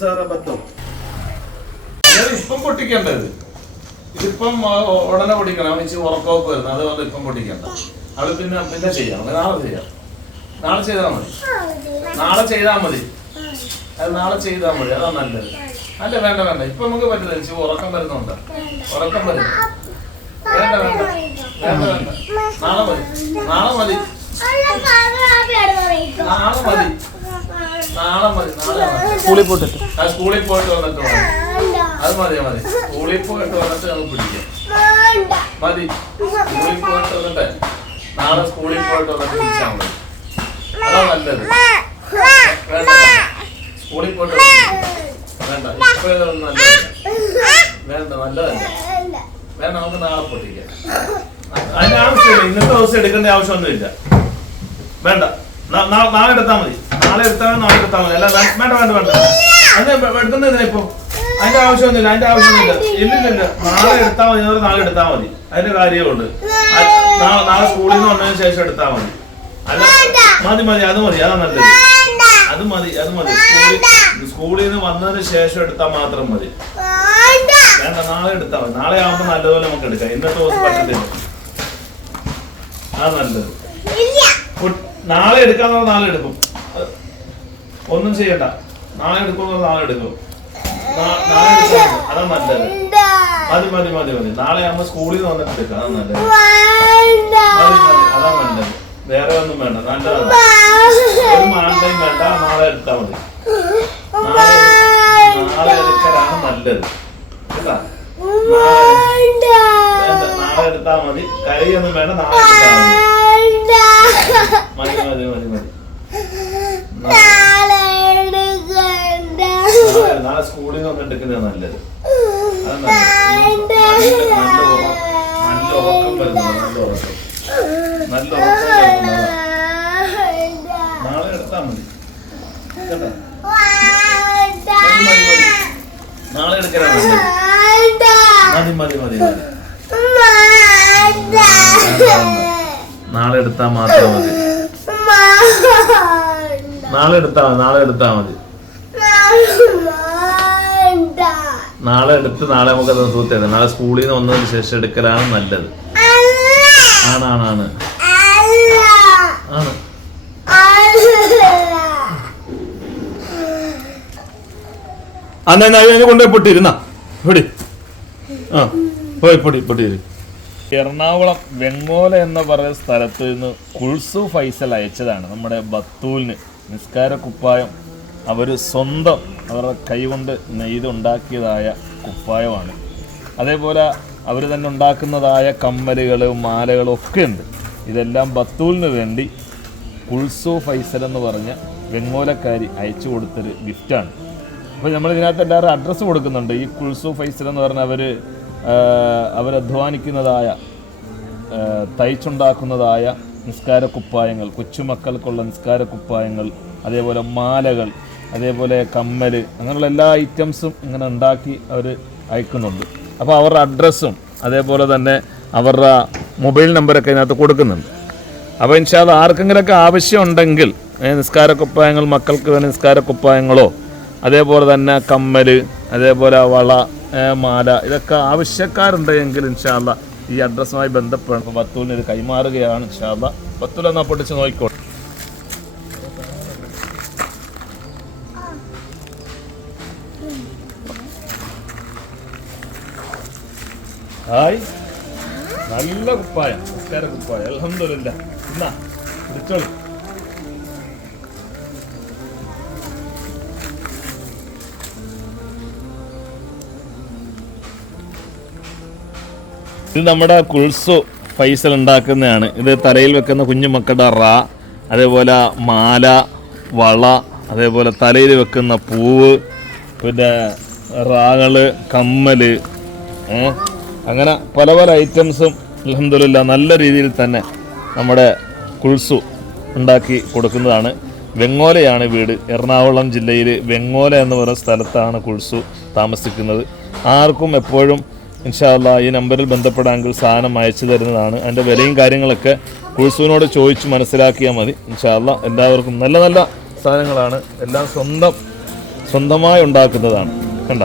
സാറേ പത്തും? ഞാൻ ഇപ്പം പൊട്ടിക്കേണ്ടത്. ഇതിപ്പം ഉടനെ പൊട്ടിക്കണം. അവന് ഇച്ചിരി ഉറക്കമൊക്കെ വരുന്നത്. അതുകൊണ്ട് ഇപ്പം പൊട്ടിക്കണ്ട. അവൾ പിന്നെ പിന്നെ ചെയ്യാം. നാളെ ചെയ്യാം. നാളെ ചെയ്താൽ മതി. നാളെ ചെയ്താൽ മതി. അത് നാളെ ചെയ്താൽ മതി. അതാ നല്ലത്. അല്ല വേണ്ട വേണ്ട. ഇപ്പൊ നമുക്ക് പറ്റില്ല ഇച്ചിരി ഉറക്കം വരുന്നുണ്ട്. ഉറക്കം വരുന്നു വേണ്ട വേണ്ട. വേണ്ട വേണ്ട. നാളെ മതി. നാളെ മതി. നാളെ മതി. നാളെ മതി നാളെ മതി. സ്കൂളിൽ പോയിട്ട് ആ സ്കൂളിൽ പോയിട്ട് വന്നിട്ട് മതി അത് മതി മതി. സ്കൂളിൽ പോയിട്ട് വന്നിട്ട് നമുക്ക് പിടിക്കാം. മതി. സ്കൂളിൽ പോയിട്ട് വന്നിട്ട്. നാളെ സ്കൂളിൽ പോയിട്ട് വന്നിട്ട് പിടിച്ചാൽ മതി. അതാ നല്ലത്. വേണ്ട സ്കൂളിൽ പോയിട്ട് വന്നിട്ട് വേണ്ട. ഇപ്പൊ ഇതൊന്നും നല്ലതല്ല. വേണ്ട നല്ലതല്ല. വേണ്ട. നമുക്ക് നാളെ പൊട്ടിക്കാം. അതിന് ആവശ്യമില്ല. ഇന്നത്തെ ദിവസം എടുക്കേണ്ട ആവശ്യമൊന്നുമില്ല. വേണ്ട. നാ- നാ- നാളെ എടുത്താൽ മതി. നാളെ എടുത്താൽ നാളെ എടുത്താൽ മതി. അല്ല വേണ്ട വേണ്ട വേണ്ട. അത് എടുക്കുന്നതിനാ ഇപ്പൊ അതിന്റെ ആവശ്യമൊന്നുമില്ല അതിന്റെ ആവശ്യമൊന്നുമില്ല. ഇല്ലില്ല നാളെ എടുത്താൽ മതി എന്ന് പറഞ്ഞാൽ നാളെ എടുത്താൽ മതി. അതിന്റെ കാര്യമുണ്ട്. നാളെ സ്കൂളിൽ നിന്ന് വന്നതിന് ശേഷം എടുത്താൽ മതി. അല്ല മതി മതി അത് മതി അതാ നല്ലത്. അത് മതി അത് മതി. സ്കൂളിൽ സ്കൂളിൽ നിന്ന് വന്നതിന് ശേഷം എടുത്താൽ മാത്രം മതി. വേണ്ട നാളെ എടുത്താൽ മതി. നാളെ ആവുമ്പോൾ നല്ലതുപോലെ നമുക്ക് എടുക്കാം. ഇന്നത്തെ ദിവസം പറ്റത്തില്ല ആ നല്ലത്. നാളെ എടുക്കാന്നുള്ള നാളെ എടുക്കും. ഒന്നും ചെയ്യണ്ട. നാളെ എടുക്കുമെന്ന് പറഞ്ഞാൽ നാളെ എടുക്കും. നാളെ എടുക്കാൻ മതി. അതാ നല്ലത്. മതി മതി മതി മതി. നാളെ ആകുമ്പോ സ്കൂളിൽ നിന്ന് വന്നിട്ട് എടുക്കാം. അതാ നല്ലത്. അതാ നല്ലത്. വേറെ ഒന്നും വേണ്ട. നല്ലതാണ് ഒരു മാണ്ടയും വേണ്ട. നാളെ എടുത്താൽ മതി. നാളെ നാളെ എടുക്കലാണ് നല്ലത്. കേട്ടാ? നാളെ എടുത്താൽ മതി. കരയൊന്നും വേണ്ട. നാളെ എടുത്താൽ മതി മതി മതി മതി. സ്കൂളിൽ നിന്ന് എടുക്കുന്നത് നല്ലത്. അത് നല്ല നല്ല നല്ല ഉറക്കം വരുന്നത് നല്ല ഉറക്കം. നല്ല ഉറക്കം വരുന്നത്. നാളെ എടുത്താൽ മതി. നാളെ എടുക്കലാണ് നല്ലത് മതി മതി മതി മതി. നാളെ എടുത്താൽ മാത്രം മതി. നാളെ എടുത്താൽ നാളെ എടുത്താൽ മതി. നാളെ എടുത്ത് നാളെ നമുക്ക് അത് തൂത്തേരാം നാളെ സ്കൂളിൽ നിന്ന് വന്നതിന് ശേഷം എടുക്കലാണ് നല്ലത്. ആണാണാണ് ആണ് നായി അന്നാ അതിനെ കൊണ്ടുപോയി പൊട്ടിയിരുന്ന പൊടി. ആ പോയി പൊടി പൊട്ടിയിരു എറണാകുളം വെങ്ങോല എന്ന് പറയുന്ന സ്ഥലത്ത് നിന്ന് കുൾസു ഫൈസൽ അയച്ചതാണ് നമ്മുടെ ബത്തൂലിന്. നിസ്കാര കുപ്പായം അവർ സ്വന്തം അവരുടെ കൈകൊണ്ട് നെയ്തുണ്ടാക്കിയതായ കുപ്പായമാണ്. അതേപോലെ അവർ തന്നെ ഉണ്ടാക്കുന്നതായ കമ്മലുകൾ മാലകളും ഒക്കെ ഉണ്ട്. ഇതെല്ലാം ബത്തൂലിന് വേണ്ടി കുൾസു ഫൈസൽ എന്ന് പറഞ്ഞ വെങ്ങോലക്കാരി അയച്ചു കൊടുത്തൊരു ഗിഫ്റ്റാണ് അപ്പോൾ നമ്മൾ ഇതിനകത്ത് എല്ലാവരും അഡ്രസ്സ് കൊടുക്കുന്നുണ്ട്. ഈ കുൾസു ഫൈസൽ എന്ന് പറഞ്ഞ അവർ അവരധ്വാനിക്കുന്നതായ തയ്ച്ചുണ്ടാക്കുന്നതായ നിസ്കാര കുപ്പായങ്ങൾ കൊച്ചുമക്കൾക്കുള്ള നിസ്കാര കുപ്പായങ്ങൾ അതേപോലെ മാലകൾ അതേപോലെ കമ്മൽ അങ്ങനെയുള്ള എല്ലാ ഐറ്റംസും ഇങ്ങനെ ഉണ്ടാക്കി അവർ അയക്കുന്നുണ്ട്. അപ്പോൾ അവരുടെ അഡ്രസ്സും അതേപോലെ തന്നെ അവരുടെ മൊബൈൽ നമ്പറൊക്കെ ഇതിനകത്ത് കൊടുക്കുന്നുണ്ട്. അപ്പോൾ ഇൻഷാ അത് ആർക്കെങ്കിലൊക്കെ ആവശ്യമുണ്ടെങ്കിൽ നിസ്കാര കുപ്പായങ്ങൾ മക്കൾക്ക് വേണ്ടി നിസ്കാര കുപ്പായങ്ങളോ അതേപോലെ തന്നെ കമ്മൽ അതേപോലെ വള മാല ഇതൊക്കെ ആവശ്യക്കാരുണ്ടെങ്കിൽ ഇൻഷാല്ല ഈ അഡ്രസ്സുമായി ബന്ധപ്പെടണം. അപ്പോൾ ബത്തൂലിന് ഇത് കൈമാറുകയാണ് ഇൻഷാല്ല ബത്തൂൽ എന്നാൽ പൊട്ടിച്ച് നോക്കിക്കോട്ടെ ഹായ്. നല്ല കുപ്പായം നിസ്കാര കുപ്പായം. അലഹമില്ല എന്നാ പിടിച്ചോളൂ ഇത് നമ്മുടെ കുൾസു ഫൈസൽ ഉണ്ടാക്കുന്നതാണ്. ഇത് തലയിൽ വെക്കുന്ന കുഞ്ഞു മക്കളുടെ റാ അതേപോലെ മാല വള അതേപോലെ തലയിൽ വെക്കുന്ന പൂവ് പിന്നെ റാകൾ കമ്മൽ? അങ്ങനെ പല പല ഐറ്റംസും അലഹമില്ല നല്ല രീതിയിൽ തന്നെ നമ്മുടെ കുൾസു ഉണ്ടാക്കി കൊടുക്കുന്നതാണ്. വെങ്ങോലയാണ് വീട്. എറണാകുളം ജില്ലയിൽ വെങ്ങോല എന്ന് പറയുന്ന സ്ഥലത്താണ് കുൾസു താമസിക്കുന്നത്. ആർക്കും എപ്പോഴും ഇൻഷാല്ല ഈ നമ്പറിൽ ബന്ധപ്പെടാമെങ്കിൽ സാധനം അയച്ചു തരുന്നതാണ്. അതിന്റെ വിലയും കാര്യങ്ങളൊക്കെ കുൾസുവിനോട് ചോദിച്ച് മനസ്സിലാക്കിയാൽ മതി. ഇൻഷാല്ല എല്ലാവർക്കും നല്ല നല്ല സാധനങ്ങളാണ്. എല്ലാം സ്വന്തം സ്വന്തമായി ഉണ്ടാക്കുന്നതാണ്. കണ്ട?